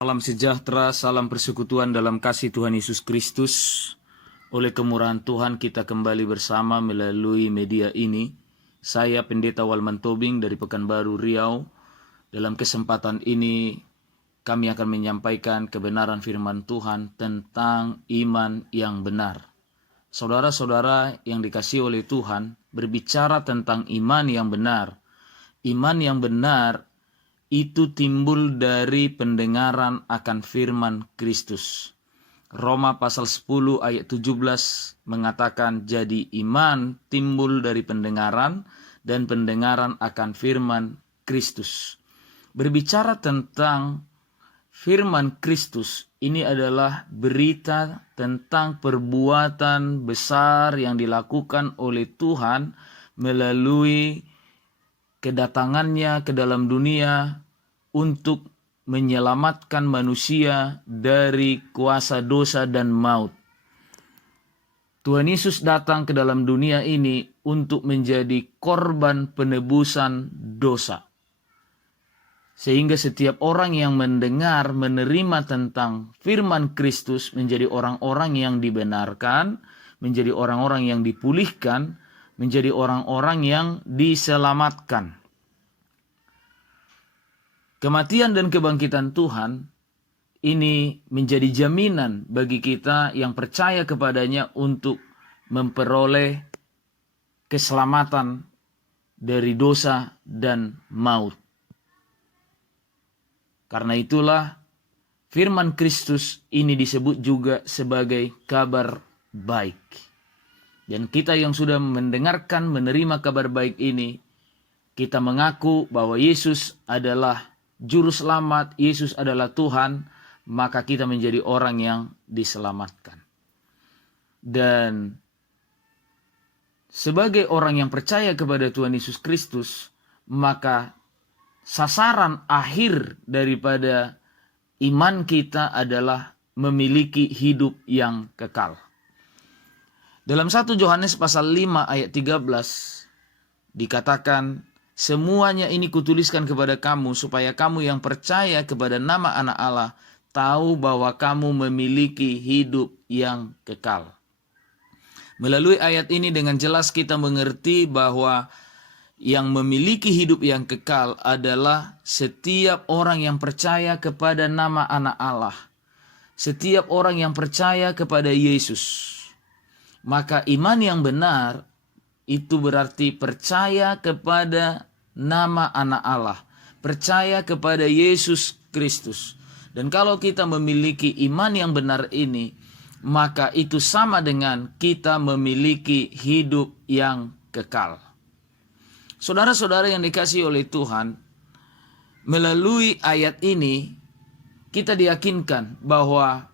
Salam sejahtera, salam persekutuan dalam kasih Tuhan Yesus Kristus. Oleh kemurahan Tuhan kita kembali bersama melalui media ini. Saya Pendeta Walman Tobing dari Pekanbaru Riau. Dalam kesempatan ini kami akan menyampaikan kebenaran firman Tuhan tentang iman yang benar. Saudara-saudara yang dikasihi oleh Tuhan, berbicara tentang iman yang benar. Iman yang benar itu timbul dari pendengaran akan firman Kristus. Roma pasal 10 ayat 17 mengatakan, jadi iman timbul dari pendengaran dan pendengaran akan firman Kristus. Berbicara tentang firman Kristus, ini adalah berita tentang perbuatan besar yang dilakukan oleh Tuhan melalui kedatangannya ke dalam dunia untuk menyelamatkan manusia dari kuasa dosa dan maut. Tuhan Yesus datang ke dalam dunia ini untuk menjadi korban penebusan dosa. Sehingga setiap orang yang mendengar, menerima tentang firman Kristus menjadi orang-orang yang dibenarkan, menjadi orang-orang yang dipulihkan, menjadi orang-orang yang diselamatkan. Kematian dan kebangkitan Tuhan ini menjadi jaminan bagi kita yang percaya kepadanya untuk memperoleh keselamatan dari dosa dan maut. Karena itulah firman Kristus ini disebut juga sebagai kabar baik. Dan kita yang sudah mendengarkan, menerima kabar baik ini, kita mengaku bahwa Yesus adalah Juru Selamat, Yesus adalah Tuhan, maka kita menjadi orang yang diselamatkan. Dan sebagai orang yang percaya kepada Tuhan Yesus Kristus, maka sasaran akhir daripada iman kita adalah memiliki hidup yang kekal. Dalam 1 Yohanes pasal 5 ayat 13 dikatakan, semuanya ini kutuliskan kepada kamu supaya kamu yang percaya kepada nama Anak Allah tahu bahwa kamu memiliki hidup yang kekal. Melalui ayat ini dengan jelas kita mengerti bahwa yang memiliki hidup yang kekal adalah setiap orang yang percaya kepada nama Anak Allah. Setiap orang yang percaya kepada Yesus. Maka iman yang benar itu berarti percaya kepada nama Anak Allah. Percaya kepada Yesus Kristus. Dan kalau kita memiliki iman yang benar ini, maka itu sama dengan kita memiliki hidup yang kekal. Saudara-saudara yang dikasihi oleh Tuhan, melalui ayat ini kita diyakinkan bahwa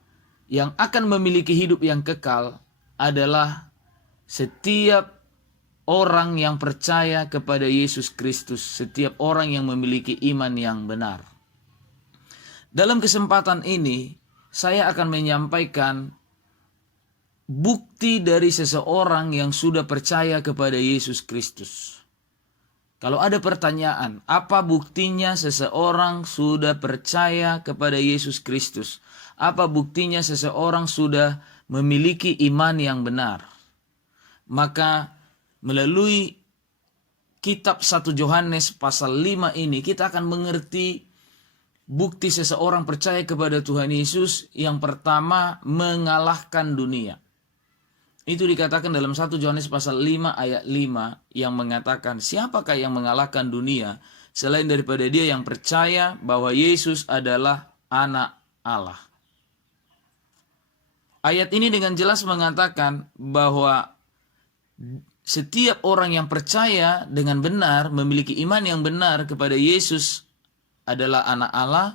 yang akan memiliki hidup yang kekal adalah setiap orang yang percaya kepada Yesus Kristus, setiap orang yang memiliki iman yang benar. Dalam kesempatan ini, saya akan menyampaikan bukti dari seseorang yang sudah percaya kepada Yesus Kristus. Kalau ada pertanyaan, apa buktinya seseorang sudah percaya kepada Yesus Kristus? Apa buktinya seseorang sudah memiliki iman yang benar? Maka melalui kitab 1 Yohanes pasal 5 ini kita akan mengerti bukti seseorang percaya kepada Tuhan Yesus. Yang pertama, mengalahkan dunia. Itu dikatakan dalam 1 Yohanes pasal 5 ayat 5 yang mengatakan, siapakah yang mengalahkan dunia selain daripada dia yang percaya bahwa Yesus adalah Anak Allah. Ayat ini dengan jelas mengatakan bahwa setiap orang yang percaya dengan benar, memiliki iman yang benar kepada Yesus adalah Anak Allah,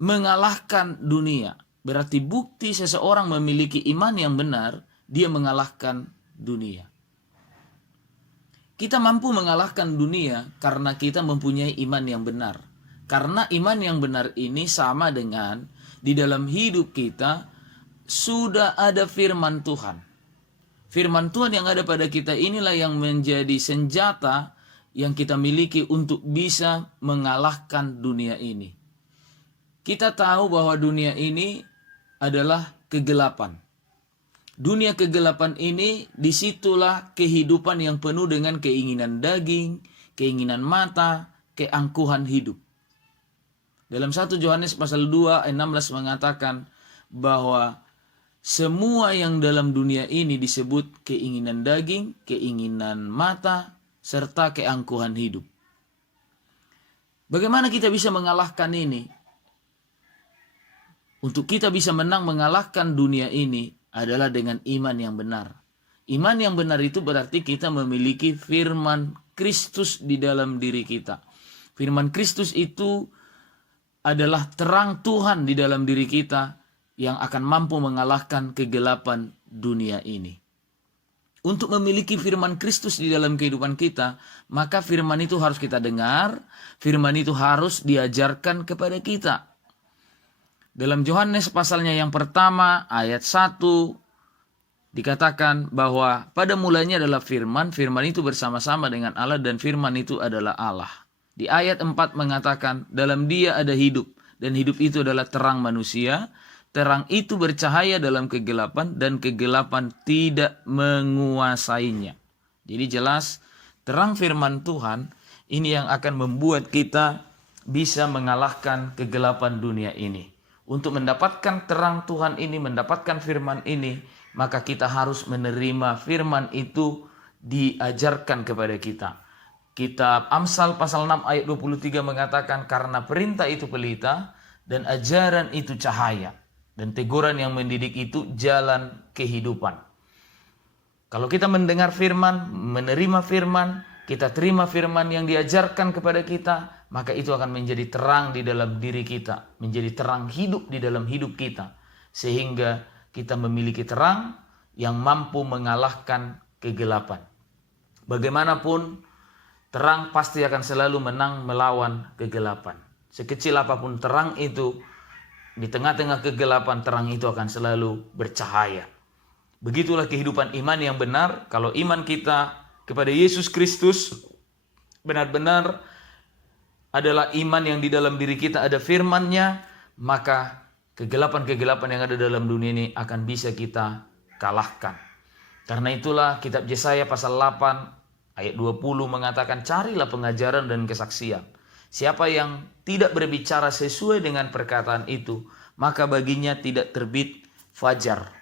mengalahkan dunia. Berarti bukti seseorang memiliki iman yang benar, dia mengalahkan dunia. Kita mampu mengalahkan dunia karena kita mempunyai iman yang benar. Karena iman yang benar ini sama dengan di dalam hidup kita sudah ada firman Tuhan. Firman Tuhan yang ada pada kita inilah yang menjadi senjata yang kita miliki untuk bisa mengalahkan dunia ini. Kita tahu bahwa dunia ini adalah kegelapan. Dunia kegelapan ini, disitulah kehidupan yang penuh dengan keinginan daging, keinginan mata, keangkuhan hidup. Dalam 1 Yohanes pasal 2 ayat 16 mengatakan bahwa semua yang dalam dunia ini disebut keinginan daging, keinginan mata, serta keangkuhan hidup. Bagaimana kita bisa mengalahkan ini? Untuk kita bisa menang mengalahkan dunia ini adalah dengan iman yang benar. Iman yang benar itu berarti kita memiliki firman Kristus di dalam diri kita. Firman Kristus itu adalah terang Tuhan di dalam diri kita yang akan mampu mengalahkan kegelapan dunia ini. Untuk memiliki firman Kristus di dalam kehidupan kita, maka firman itu harus kita dengar, firman itu harus diajarkan kepada kita. Dalam Yohanes pasalnya yang pertama ayat 1 dikatakan bahwa pada mulanya adalah firman, firman itu bersama-sama dengan Allah dan firman itu adalah Allah. Di ayat 4 mengatakan dalam dia ada hidup dan hidup itu adalah terang manusia. Terang itu bercahaya dalam kegelapan dan kegelapan tidak menguasainya. Jadi jelas terang firman Tuhan ini yang akan membuat kita bisa mengalahkan kegelapan dunia ini. Untuk mendapatkan terang Tuhan ini, mendapatkan firman ini, maka kita harus menerima firman itu diajarkan kepada kita. Kitab Amsal pasal 6 ayat 23 mengatakan karena perintah itu pelita dan ajaran itu cahaya. Dan teguran yang mendidik itu jalan kehidupan. Kalau kita mendengar firman, menerima firman, kita terima firman yang diajarkan kepada kita, maka itu akan menjadi terang di dalam diri kita. Menjadi terang hidup di dalam hidup kita. Sehingga kita memiliki terang yang mampu mengalahkan kegelapan. Bagaimanapun, terang pasti akan selalu menang melawan kegelapan. Sekecil apapun terang itu, di tengah-tengah kegelapan terang itu akan selalu bercahaya. Begitulah kehidupan iman yang benar. Kalau iman kita kepada Yesus Kristus benar-benar adalah iman yang di dalam diri kita ada firman-Nya, maka kegelapan-kegelapan yang ada dalam dunia ini akan bisa kita kalahkan. Karena itulah kitab Yesaya pasal 8 ayat 20 mengatakan carilah pengajaran dan kesaksian. Siapa yang tidak berbicara sesuai dengan perkataan itu, maka baginya tidak terbit fajar.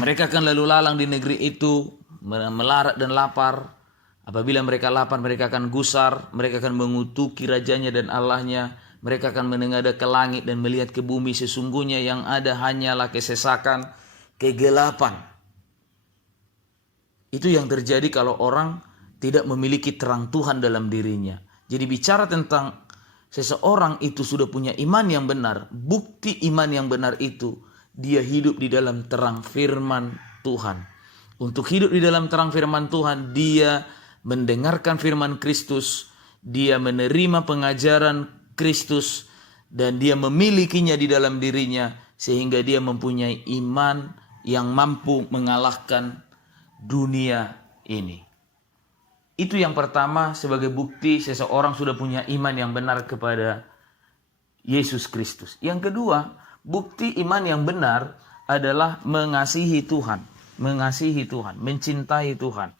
Mereka akan lalu lalang di negeri itu, melarat dan lapar. Apabila mereka lapar, mereka akan gusar, mereka akan mengutuki rajanya dan Allahnya. Mereka akan menengadah ke langit dan melihat ke bumi, sesungguhnya yang ada hanyalah kesesakan, kegelapan. Itu yang terjadi kalau orang tidak memiliki terang Tuhan dalam dirinya. Jadi bicara tentang seseorang itu sudah punya iman yang benar. Bukti iman yang benar itu, dia hidup di dalam terang firman Tuhan. Untuk hidup di dalam terang firman Tuhan, dia mendengarkan firman Kristus, dia menerima pengajaran Kristus, dan dia memilikinya di dalam dirinya, sehingga dia mempunyai iman yang mampu mengalahkan dunia ini. Itu yang pertama sebagai bukti seseorang sudah punya iman yang benar kepada Yesus Kristus. Yang kedua, bukti iman yang benar adalah mengasihi Tuhan. Mengasihi Tuhan, mencintai Tuhan.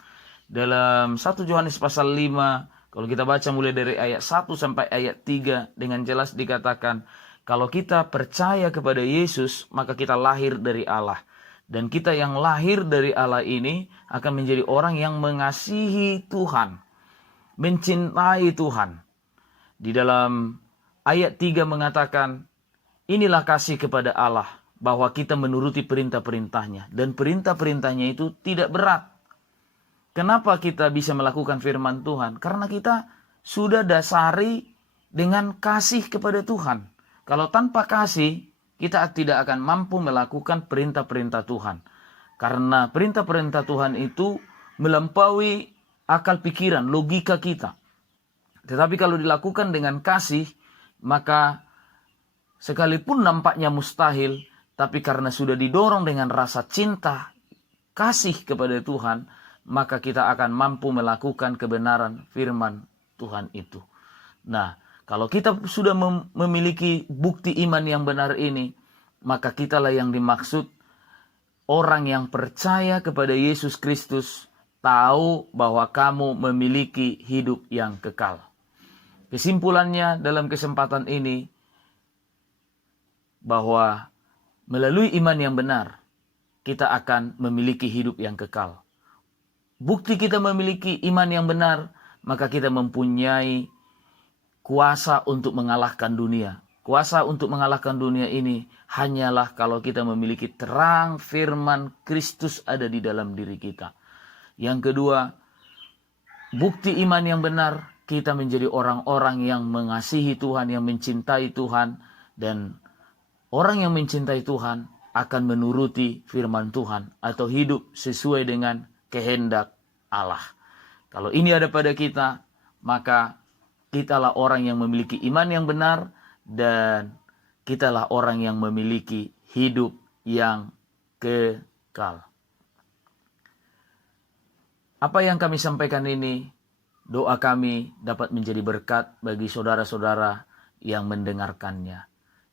Dalam 1 Yohanes pasal 5, kalau kita baca mulai dari ayat 1 sampai ayat 3, dengan jelas dikatakan, kalau kita percaya kepada Yesus, maka kita lahir dari Allah. Dan kita yang lahir dari Allah ini akan menjadi orang yang mengasihi Tuhan, mencintai Tuhan. Di dalam ayat 3 mengatakan, inilah kasih kepada Allah, bahwa kita menuruti perintah-perintahnya. Dan perintah-perintahnya itu tidak berat. Kenapa kita bisa melakukan firman Tuhan? Karena kita sudah dasari dengan kasih kepada Tuhan. Kalau tanpa kasih, kita tidak akan mampu melakukan perintah-perintah Tuhan. Karena perintah-perintah Tuhan itu melampaui akal pikiran, logika kita. Tetapi kalau dilakukan dengan kasih, maka sekalipun nampaknya mustahil, tapi karena sudah didorong dengan rasa cinta, kasih kepada Tuhan, maka kita akan mampu melakukan kebenaran firman Tuhan itu. Nah, Kalau kita sudah memiliki bukti iman yang benar ini, maka kitalah yang dimaksud orang yang percaya kepada Yesus Kristus, tahu bahwa kamu memiliki hidup yang kekal. Kesimpulannya dalam kesempatan ini, bahwa melalui iman yang benar, kita akan memiliki hidup yang kekal. Bukti kita memiliki iman yang benar, maka kita mempunyai kuasa untuk mengalahkan dunia. Kuasa untuk mengalahkan dunia ini hanyalah kalau kita memiliki terang firman Kristus ada di dalam diri kita. Yang kedua, bukti iman yang benar, kita menjadi orang-orang yang mengasihi Tuhan, yang mencintai Tuhan. Dan orang yang mencintai Tuhan akan menuruti firman Tuhan atau hidup sesuai dengan kehendak Allah. Kalau ini ada pada kita, maka kitalah orang yang memiliki iman yang benar dan kitalah orang yang memiliki hidup yang kekal. Apa yang kami sampaikan ini, doa kami dapat menjadi berkat bagi saudara-saudara yang mendengarkannya.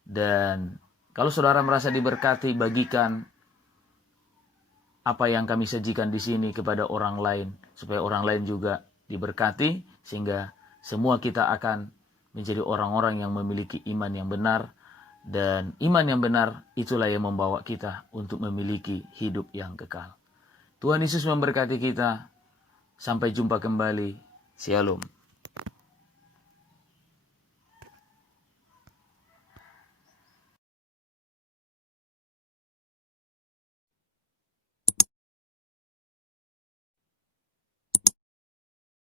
Dan kalau saudara merasa diberkati, bagikan apa yang kami sajikan di sini kepada orang lain, supaya orang lain juga diberkati, sehingga semua kita akan menjadi orang-orang yang memiliki iman yang benar. Dan iman yang benar itulah yang membawa kita untuk memiliki hidup yang kekal. Tuhan Yesus memberkati kita. Sampai jumpa kembali. Shalom.